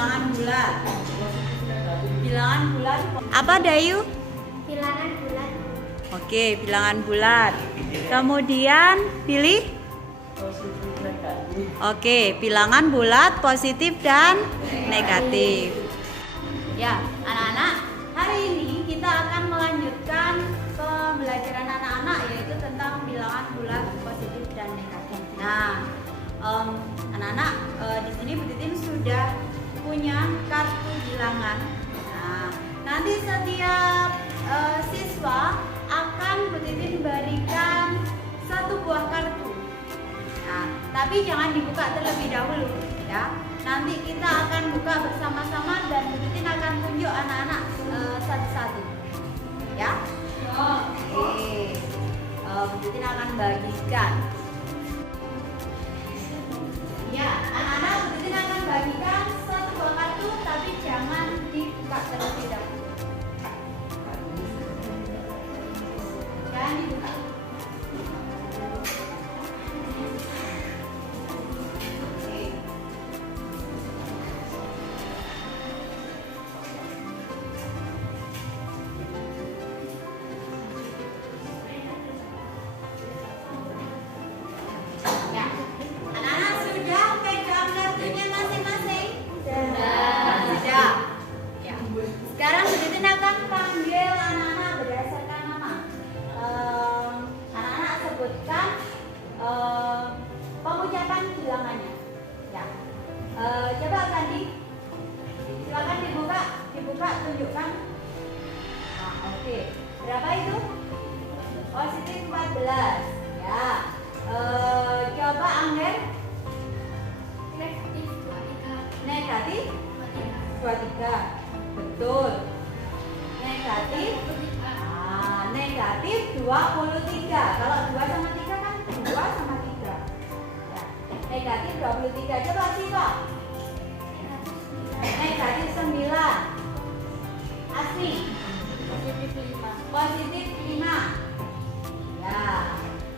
bilangan bulat. Bilangan bulat. Apa Dayu? Bilangan bulat. Oke, bilangan bulat. Kemudian pilih. Oke, bilangan bulat positif dan negatif. Ya, anak-anak, hari ini kita akan melanjutkan pembelajaran anak-anak yaitu tentang bilangan bulat positif dan negatif. Nah, anak-anak di sini Bu Titin sudah punya kartu bilangan. Nah, nanti setiap siswa akan Bu Titin berikan satu buah kartu. Nah, tapi jangan dibuka terlebih dahulu ya. Nanti kita akan buka bersama-sama dan Bu Titin akan tunjuk anak-anak satu-satu. Ya. Oke. Bu Titin akan bagikan. Ya, anak-anak Bu Titin akan bagikan satu buah kartu tapi jangan dibuka terlebih dahulu. Jangan dibuka. Sekarang Bu Titin akan panggil anak-anak berdasarkan nama. Anak-anak sebutkan pengucapan bilangannya. Ya. Coba Kandi, silakan dibuka, tunjukkan. Nah, oke. Berapa itu? Positif 14. Ya. Coba Angger. Negatif 23. Negatif 23. Betul. Negatif. Negatif 23. Kalau 2 sama 3 kan 2 sama 3. Ya. Negatif 23. Coba Siva. Negatif 9. Asmi. Positif 5. Positif 5. Ya.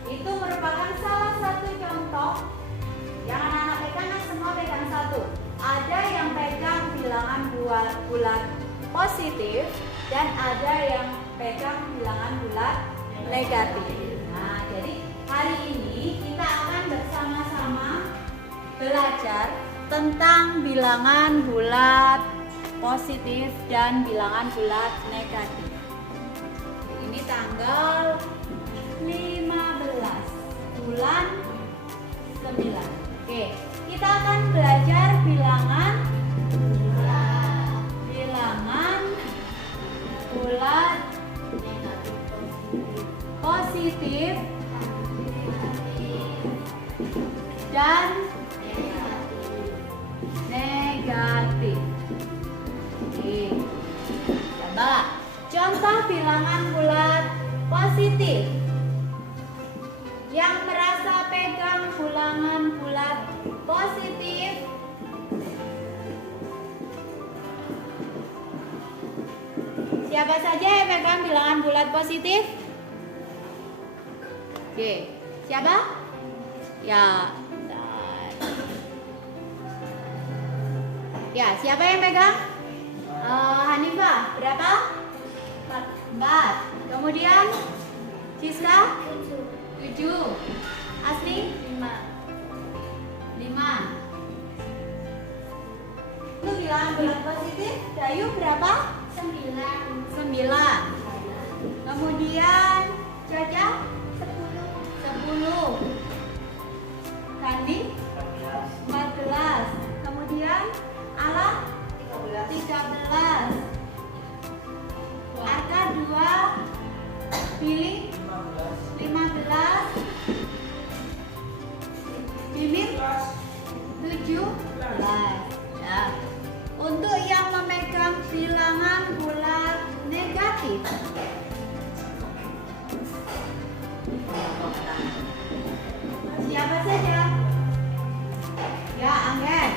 Itu merupakan salah satu contoh yang anak-anak pegang kan semua pegang satu. Ada yang pegang bilangan bulat positif dan ada yang pegang bilangan bulat negatif. Nah, jadi hari ini kita akan bersama-sama belajar tentang bilangan bulat positif dan bilangan bulat negatif. Ini tanggal 15 bulan 9. Oke, kita akan belajar bilangan bulat positif dan negatif. Oke, coba contoh bilangan bulat positif. Yang merasa pegang bilangan bulat positif siapa saja yang pegang bilangan bulat positif? Oke, siapa? Ya. Ya, siapa yang pegang? Hanifah, berapa? 4. Kemudian Siska? 7. Asli? 5. Itu bilangan bulat positif. Dayu berapa? 9. Kemudian Caca? 10. Kandi? 14. Kemudian Ala? 13. Arka 2. Pilih 15. Mimin 17. Ya. Untuk yang memegang bilangan bulat negatif, siapa saja? Ya, Angger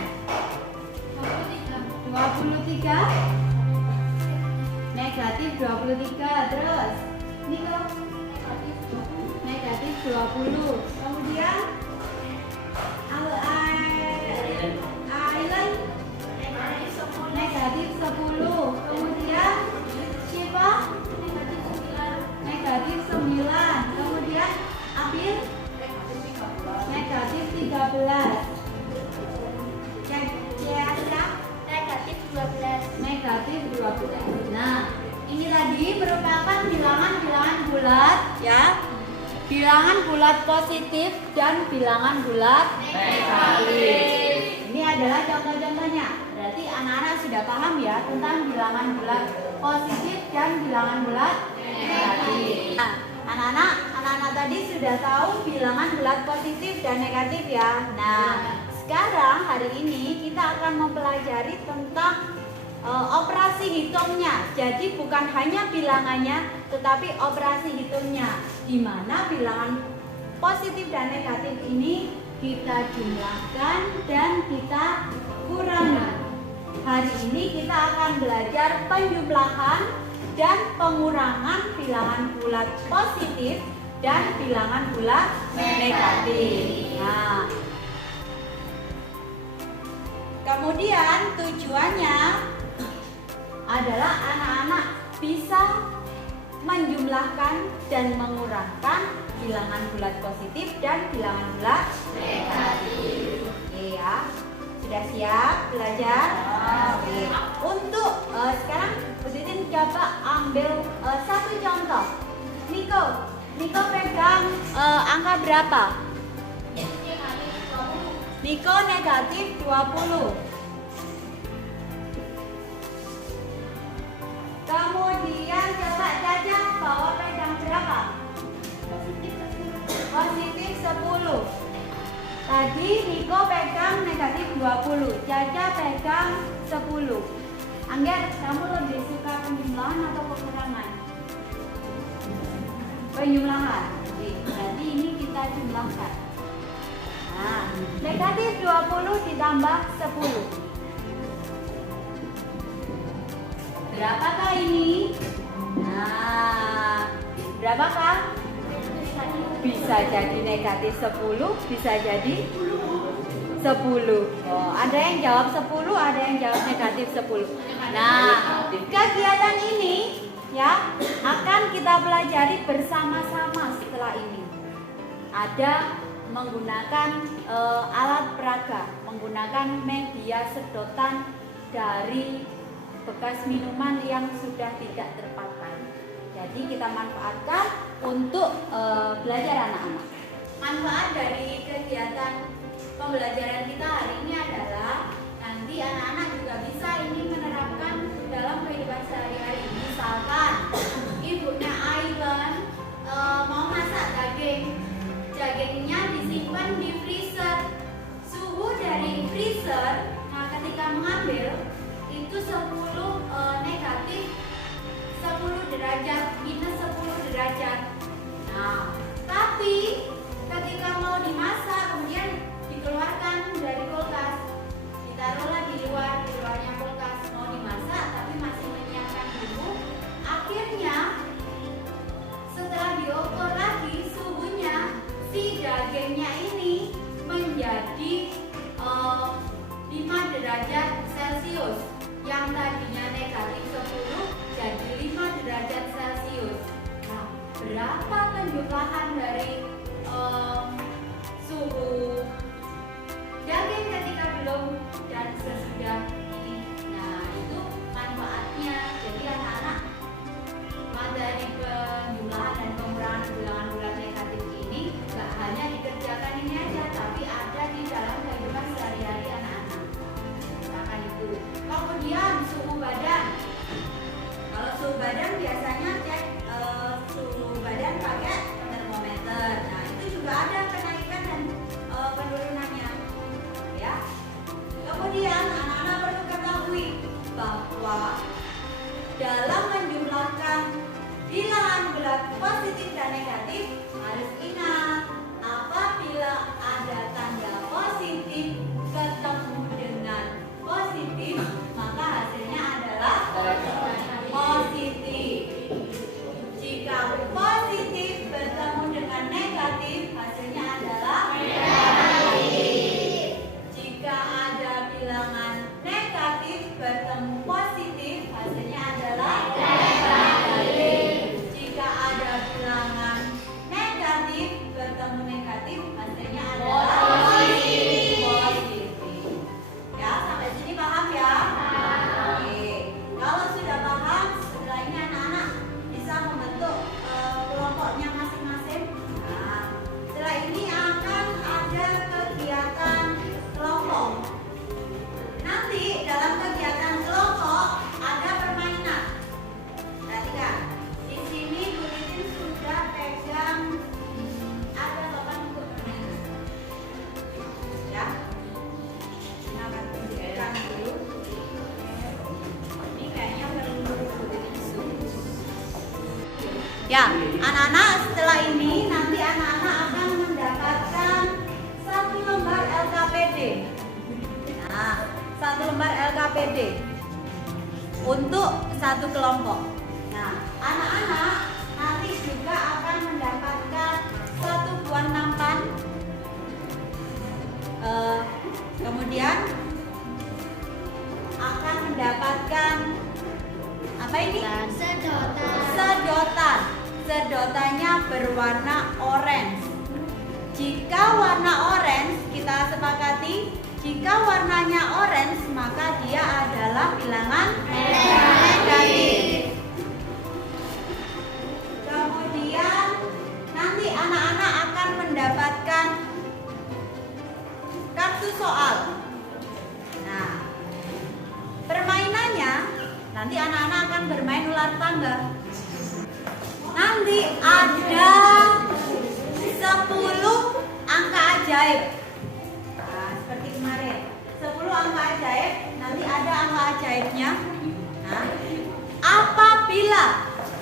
23. Negatif 23. Terus Niko negatif 20. Kemudian Island negatif 10. Kemudian siapa? Negatif 9. Kemudian Abil? Negatif 13. Negatif 12. Negatif 12. Nah, ini tadi merupakan bilangan-bilangan bulat ya. Bilangan bulat positif dan bilangan bulat negatif. Ini adalah contoh-contohnya. Berarti anak-anak sudah paham ya tentang bilangan bulat positif dan bilangan bulat negatif. Nah, anak-anak tadi sudah tahu bilangan bulat positif dan negatif ya. Nah, sekarang hari ini kita akan mempelajari tentang operasi hitungnya. Jadi bukan hanya bilangannya, tetapi operasi hitungnya, di mana bilangan positif dan negatif ini kita jumlahkan dan kita kurangi. Hari ini kita akan belajar penjumlahan dan pengurangan bilangan bulat positif dan bilangan bulat negatif. Nah, kemudian tujuannya adalah anak-anak bisa menjumlahkan dan mengurangkan bilangan bulat positif dan bilangan bulat negatif. Oke ya, sudah siap belajar? Oke. Untuk sekarang Bu Titin coba ambil satu contoh. Niko pegang angka berapa? Niko negatif 20. Kemudian coba Caca bawa pegang berapa? Positif 10. Tadi Niko pegang negatif 20, Caca pegang 10. Angger, kamu lebih suka penjumlahan atau pengurangan? Penjumlahan. Berarti ini kita jumlahkan. Nah, negatif 20 ditambah 10. Berapakah ini? Nah, berapakah? Bisa jadi negatif 10, bisa jadi 10. Oh, ada yang jawab 10, ada yang jawab negatif 10. Nah, kegiatan ini ya akan kita pelajari bersama-sama setelah ini. Ada menggunakan alat peraga, menggunakan media sedotan dari bekas minuman yang sudah tidak terpakai. Jadi kita manfaatkan untuk belajar anak-anak. Manfaat dari kegiatan pembelajaran kita hari ini adalah nanti anak-anak juga bisa ini menerapkan dalam kehidupan sehari-hari. Misalkan ibunya Ailen mau masak daging, dagingnya disimpan di freezer. Suhu dari freezer, nah ketika mengambil itu 10 negatif 10 derajat minus 10 derajat. Nah, tapi ketika mau dimasak kemudian dikeluarkan dari kulkas, ditaruhlah di luarnya kulkas, mau dimasak tapi masih menyiapkan bumbu. Akhirnya setelah diukur lagi suhunya, si dagingnya ini menjadi 5 derajat Celcius. Yang tadinya negatif 10 jadi 5 derajat Celcius. Nah, berapa penjumlahan dari suhu daging ketika belum dan sesudah ini? Nah, itu manfaatnya. Jadi anak-anak, materi penjumlahan dan pengurangan bilangan bulat negatif ini gak hanya dikerjakan ini aja, tapi ada di dalam kehidupan sehari-hari anak-anak. Misalkan itu. Kemudian suhu badan. Kalau suhu badan biasanya cek suhu badan pakai termometer. Nah, itu juga ada kenaikan dan penurunannya. Ya. Kemudian anak-anak perlu ketahui bahwa dalam menjumlahkan bilangan bulat positif dan negatif harus ingat apabila ada tanda positif ketemu dengan positif, maka hasilnya adalah positif. Jika positif bertemu dengan negatif, hasilnya adalah negatif. Jika ada bilangan negatif bertemu positif, Ya, anak-anak setelah ini nanti anak-anak akan mendapatkan 1 lembar LKPD. Nah, 1 lembar LKPD untuk 1 kelompok. Nah, anak-anak nanti juga akan mendapatkan 1 buah nampan. Kemudian akan mendapatkan apa ini? Sedotan. Sedotannya berwarna orange. Jika warna orange, kita sepakati, jika warnanya orange maka dia adalah bilangan negatif. Kemudian nanti anak-anak akan mendapatkan kartu soal. Nah, permainannya nanti anak-anak akan bermain ular tangga. Nanti ada 10 angka ajaib. Nah, seperti kemarin 10 angka ajaib. Nanti ada angka ajaibnya. Nah, apabila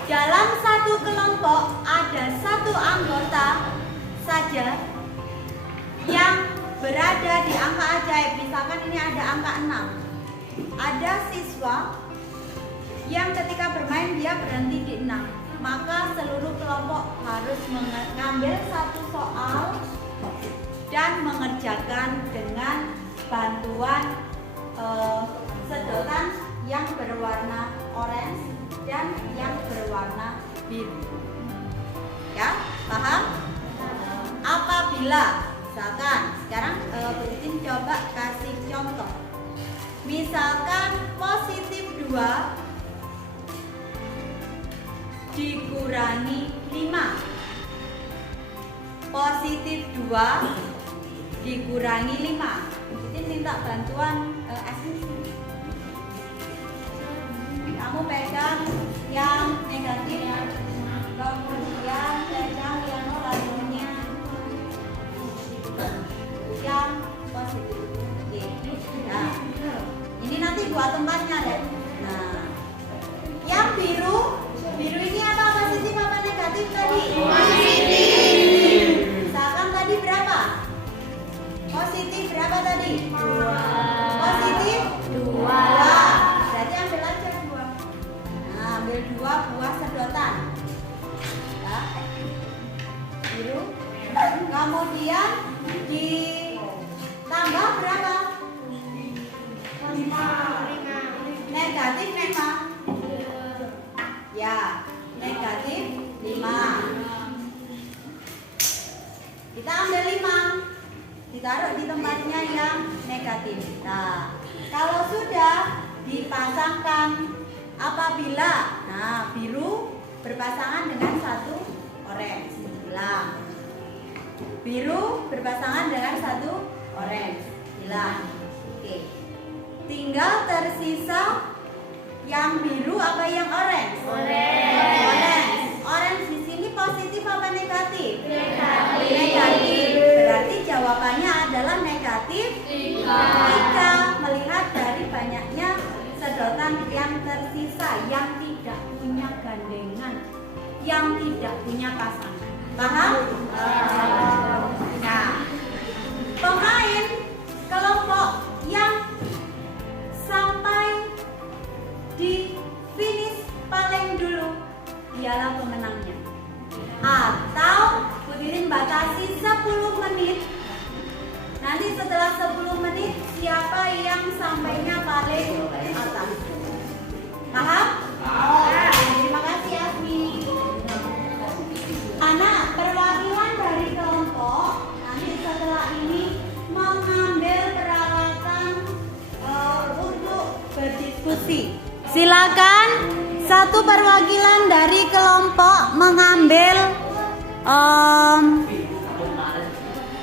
dalam 1 kelompok ada 1 anggota saja yang berada di angka ajaib, misalkan ini ada angka 6, ada siswa yang ketika bermain dia berhenti di 6, maka seluruh kelompok harus mengambil 1 soal dan mengerjakan dengan bantuan sedotan yang berwarna orange dan yang berwarna biru. Ya, paham? Apabila misalkan sekarang Bu Titin coba kasih contoh. Misalkan positif 2 dikurangi 5. Positif 2 dikurangi 5. Titin minta bantuan Asmi. Kamu pegang yang negatif, kemudian pegang yang lainnya yang positif. Oke. Nah, ini nanti buat tempatnya deh. Nah, yang biru ini apa, positif apa negatif tadi? Positif. Misalkan tadi berapa? Positif berapa tadi? 2. Positif 2. Berarti ambil aja 2. Nah, ambil 2 buah sedotan. Ya. Biru. Kemudian ditambah berapa? 5. Negatif 5. Ya, negatif 5. Kita ambil 5, ditaruh di tempatnya yang negatif. Nah, kalau sudah dipasangkan, apabila biru berpasangan dengan 1 orange, hilang. Biru berpasangan dengan 1 orange, hilang. Oke. Tinggal tersisa yang biru apa yang orange? Orange. Orange di sini positif apa negatif? Negatif. Berarti jawabannya adalah negatif 3. Melihat dari banyaknya sedotan yang tersisa yang tidak punya gandengan, yang tidak punya pasangan. Paham? Nah, pemain kelompok yang sampai di finish paling dulu dialah pemenangnya. Atau Bu Titin batasi 10 menit. Nanti setelah 10 menit siapa yang sampainya paling atas. Paham? Terima kasih Asmi. Anak perwakilan dari kelompok nanti setelah ini mengambil peralatan untuk berdiskusi. Silakan satu perwakilan dari kelompok mengambil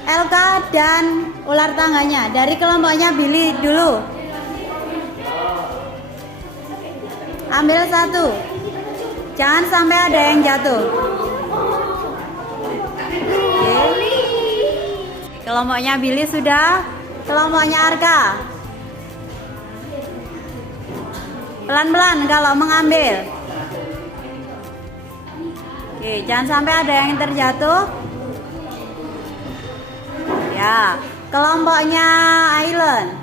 LK dan ular tangganya. Dari kelompoknya Billy dulu. Ambil 1. Jangan sampai ada yang jatuh. Oke. Kelompoknya Billy sudah. Kelompoknya Arka. Pelan-pelan kalau mengambil. Oke, jangan sampai ada yang terjatuh. Ya, kelompoknya Island.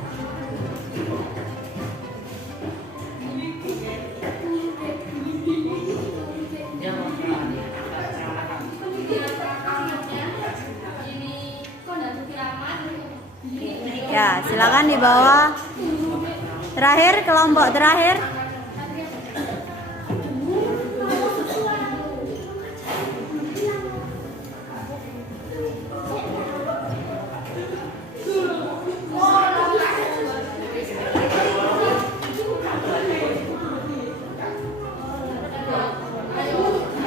Ya, silakan di bawah. Terakhir, kelompok terakhir.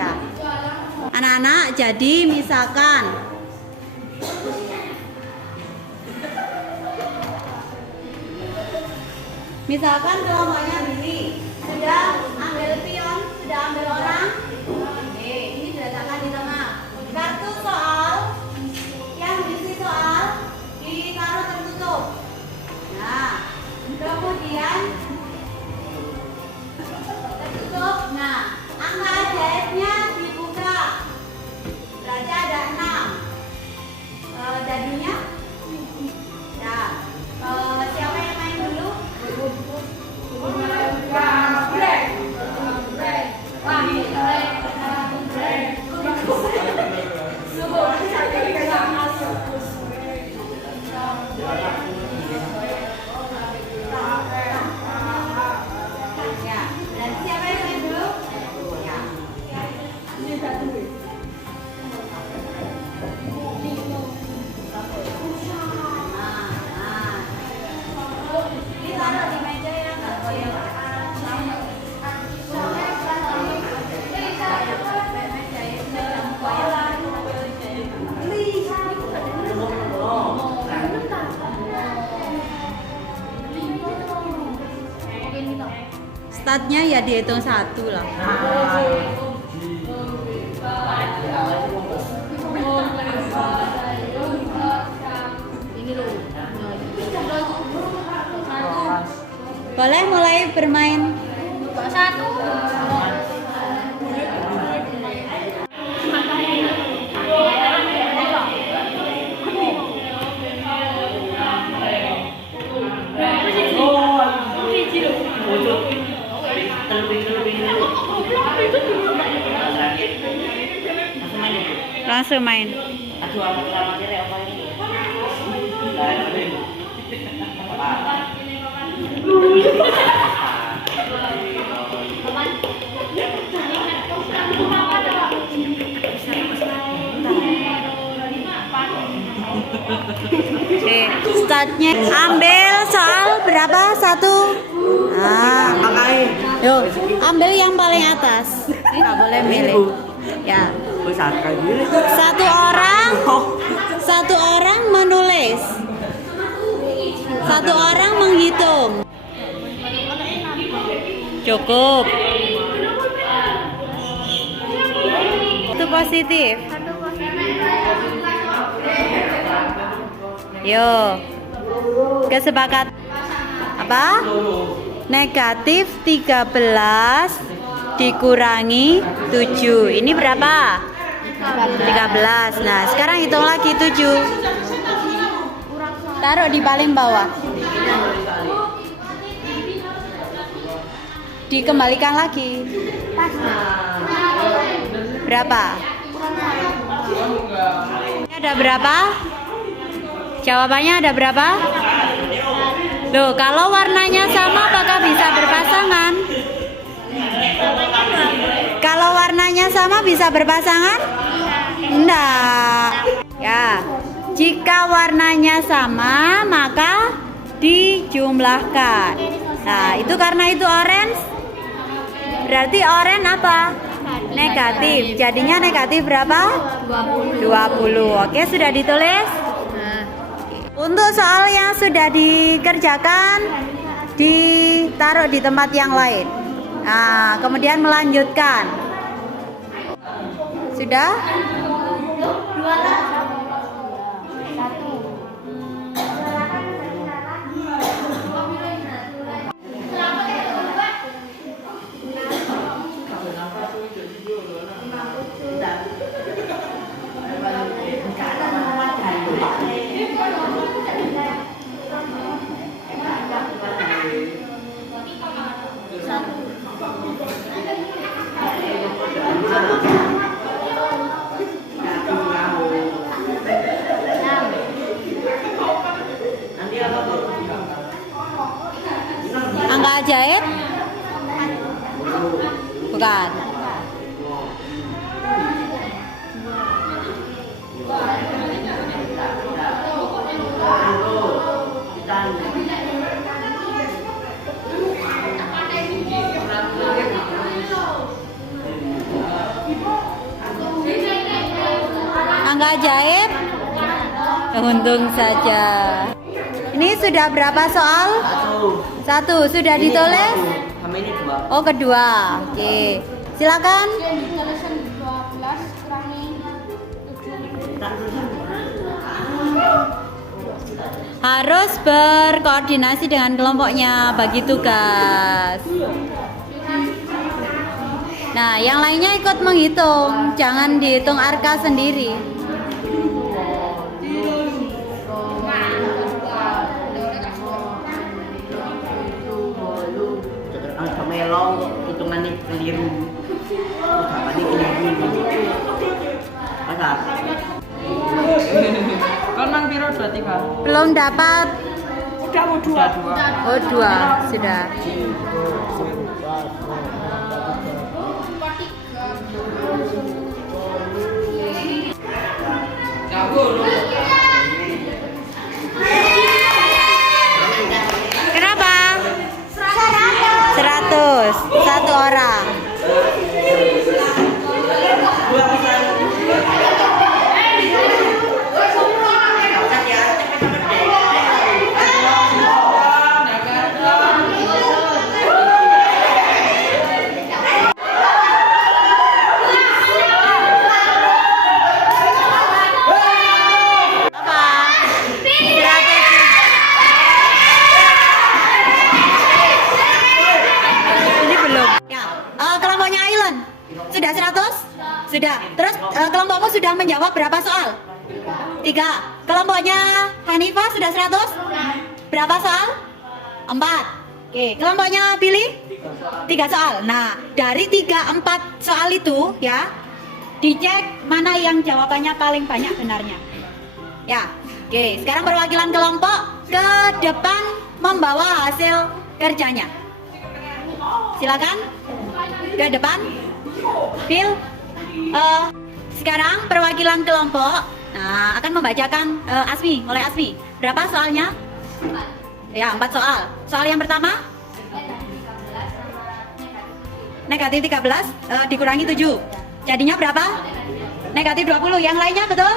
Ya. Anak-anak, jadi misalkan kelompoknya Billy sudah ambil pion, sudah ambil orang. Oke, ini diletakkan di tengah. Kartu soal yang berisi soal ditaruh tertutup. Nah, kemudian tertutup. Nah, angka ajaibnya dibuka. Berarti ada 6. Dadunya? Nah, siapa yang main dulu? Ya, dan siapa yang main dulu? Ya. Ini taruh di meja ya, nggak goyang. Startnya ya dihitung 1 lah. Boleh mulai bermain. 1. Langsung main. Oke, startnya ambil soal berapa? 1. Nah, yuk, ambil yang paling atas. Nggak boleh milih. Ya. Satu orang menulis. Satu orang menghitung. Cukup. Itu positif. Yo. Kesepakatan apa? Negatif 13 dikurangi 7. Ini berapa? 13. Nah, sekarang hitung lagi 7. Taruh di paling bawah. Dikembalikan lagi. Berapa? Ada berapa? Jawabannya ada berapa? Loh, kalau warnanya sama apakah bisa berpasangan? Kalau warnanya sama bisa berpasangan? Enggak. Ya, jika warnanya sama maka dijumlahkan. Nah, itu karena itu orange. Berarti orange apa? Negatif. Jadinya negatif berapa? 20. Oke, sudah ditulis? Untuk soal yang sudah dikerjakan ditaruh di tempat yang lain. Nah, kemudian melanjutkan. Sudah? 2. Angka ajaib? Bukan. Angka ajaib? Untung saja. Ini sudah berapa soal? Satu. Sudah ditulis? Sama ini 2. Oh, kedua. Oke. Silakan. Tulisan 12 kurangi 7. Harus berkoordinasi dengan kelompoknya bagi tugas. Nah, yang lainnya ikut menghitung. Jangan dihitung Arka sendiri. Melong hitungannya keliru. Ucapannya keliru. Masa? Kon mang piro 23? Belum dapat. Udah mau 2. Oh, 2 sudah. Kenapa? 100. Satu orang. Sudah 100? Sudah. Terus kelompokmu sudah menjawab berapa soal? 3. Kelompoknya Hanifah sudah 100? Berapa soal? 4. Oke, kelompoknya Billy? 3 soal. Nah, dari 3-4 soal itu ya, dicek mana yang jawabannya paling banyak benarnya. Ya. Oke, sekarang perwakilan kelompok ke depan membawa hasil kerjanya. Silakan ke depan. Phil, sekarang perwakilan kelompok akan membacakan Asmi, mulai Asmi. Berapa soalnya? 4. Ya, 4 soal. Soal yang pertama? Negatif 13 dikurangi 7. Jadinya berapa? Negatif 20. Yang lainnya betul?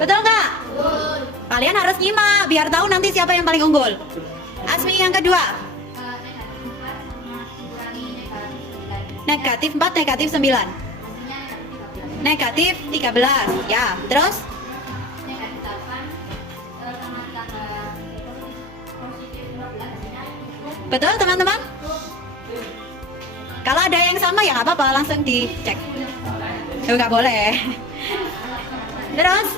Betul nggak? Kalian harus nyimak biar tahu nanti siapa yang paling unggul. Asmi yang kedua? Negatif 4, negatif 9. Negatif 13. Ya, terus? Betul teman-teman? Kalau ada yang sama ya nggak apa-apa, langsung dicek. Nggak boleh. Terus?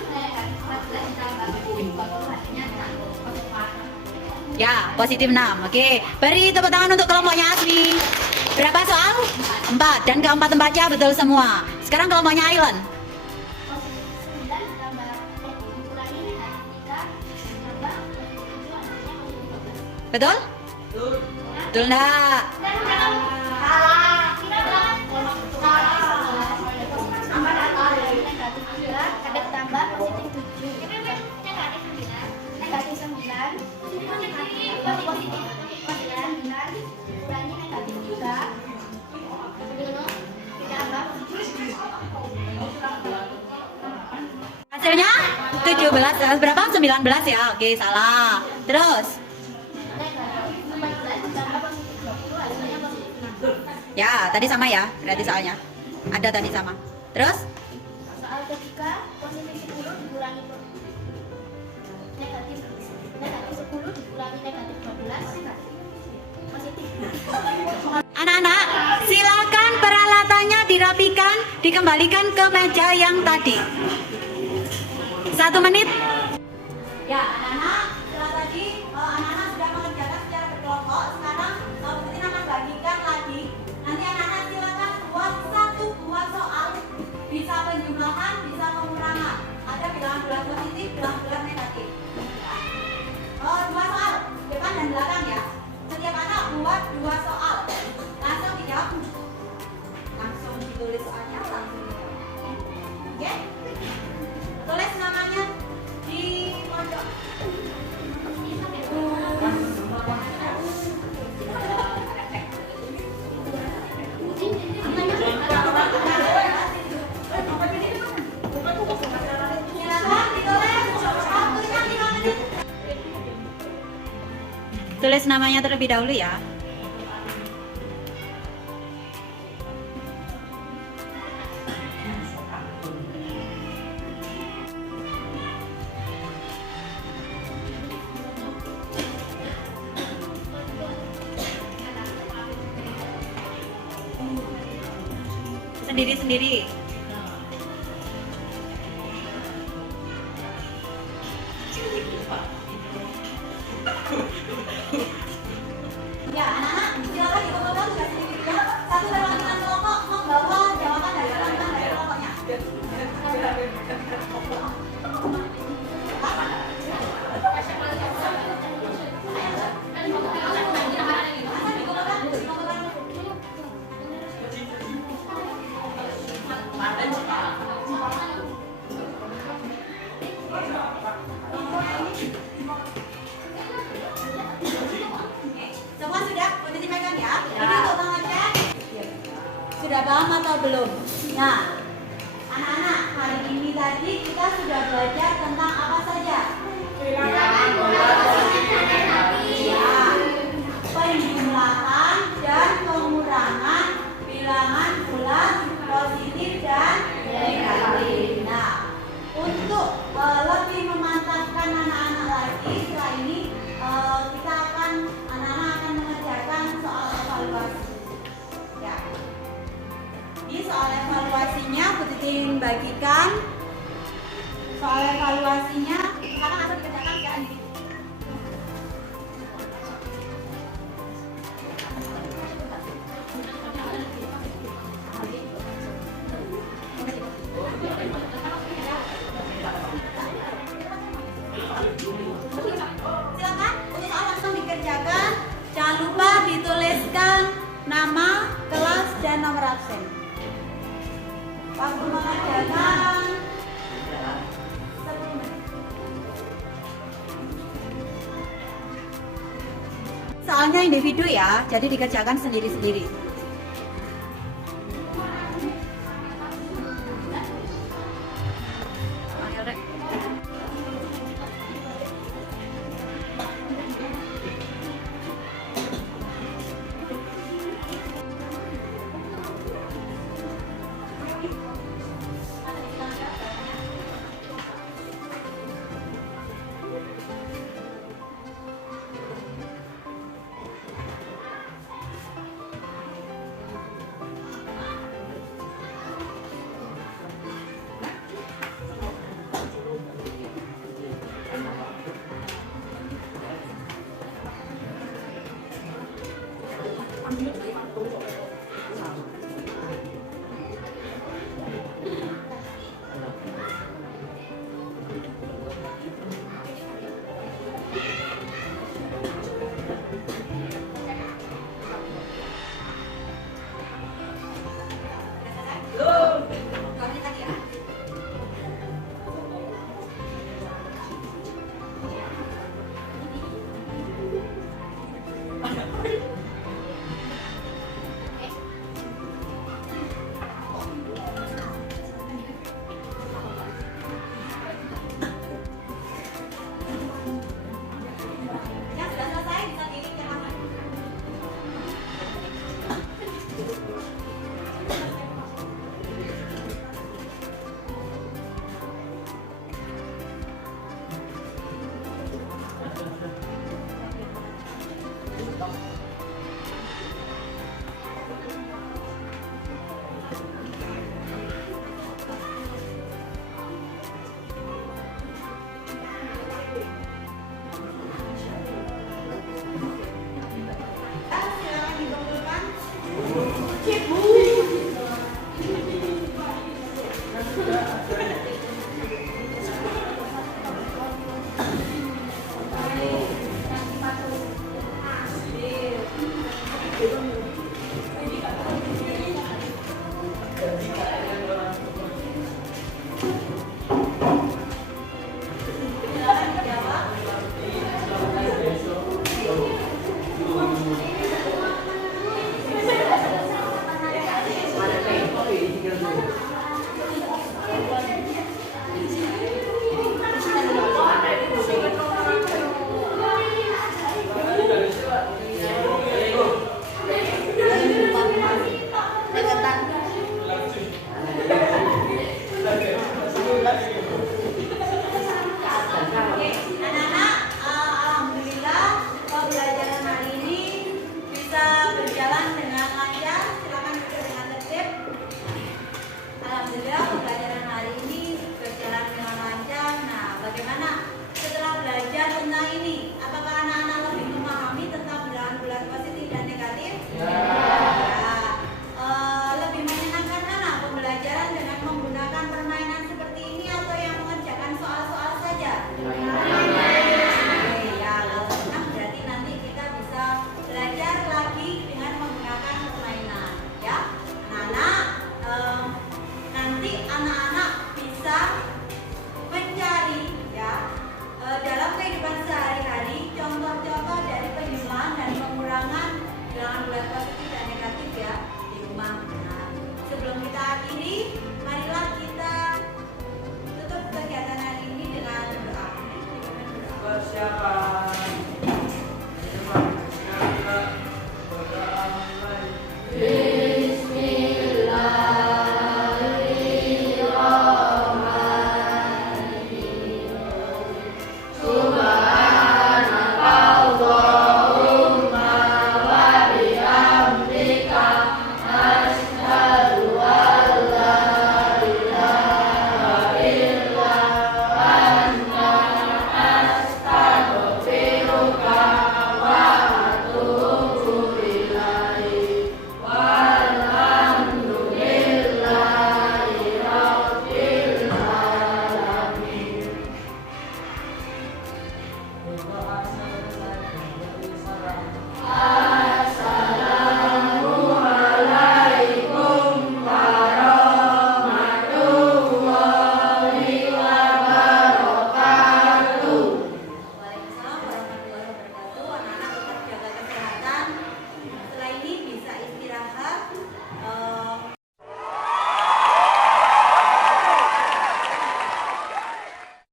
Ya, positif 6. Oke, beri tepuk tangan untuk kelompoknya Asmi. Berapa soal? 4. Dan keempat-empatnya betul semua. Sekarang kelompoknya Island. Betul? Betul enggak? Hasilnya 17, berapa? 19 ya? Oke, salah. Terus? Ya, tadi sama ya, berarti soalnya. Ada tadi sama. Terus? Soal ketiga, positif 10 dikurangi negatif 10 dikurangi negatif 12 positif. Anak-anak, silakan peralatannya dirapikan, dikembalikan ke meja yang tadi. 1 menit. Ya, anak-anak, setelah tadi anak-anak sudah mengerjakan secara berkelompok. Sekarang Putin akan bagikan lagi. Nanti anak-anak silakan buat 1 buah soal. Bisa penjumlahan, bisa pengurangan. Ada bilangan bulat positif, bilangan bulat negatif. 2 soal, depan dan belakang ya. Setiap anak buat 2 tulis namanya terlebih dahulu ya. Sendiri-sendiri. Ya, anak-anak, silakan dibawa sudah sedikit ya. Satu dengan kelompok membawa jawaban dari kelompoknya. Semua sudah posisi pegang ya. Ini untuk mengecek sudah paham atau belum. Nah, anak-anak, hari ini tadi kita sudah belajar tentang apa saja? Ya, penjumlahan dan pengurangan bilangan bulat positif dan negatif. Nah, untuk lebih memantapkan anak-anak lagi, setelah ini kita anak-anak akan mengerjakan soal evaluasi. Ya. Di soal evaluasinya, Bu Titin bagikan soal evaluasinya. Sekarang ada dikerjakan ya ini. Silakan untuk soal langsung dikerjakan. Jangan lupa dituliskan nama, kelas, dan nomor absen. Waktu mengerjakan 10 menit. Soalnya individu ya, jadi dikerjakan sendiri-sendiri. Alhamdulillah pembelajaran hari ini berjalan dengan lancar. Nah, bagaimana setelah belajar tentang ini? Apakah anak-anak lebih memahami tentang bilangan bulat positif dan negatif? Ya. Lebih menyenangkan mana pembelajaran dengan menggunakan permainan seperti ini atau yang mengerjakan soal-soal saja? Oke, ya, kalau senang berarti nanti kita bisa belajar lagi dengan menggunakan permainan, ya, anak-anak. Nanti anak-anak bisa mencari, ya, dalam kehidupan sehari-hari contoh-contoh dari penjumlahan dan pengurangan bilangan bulat positif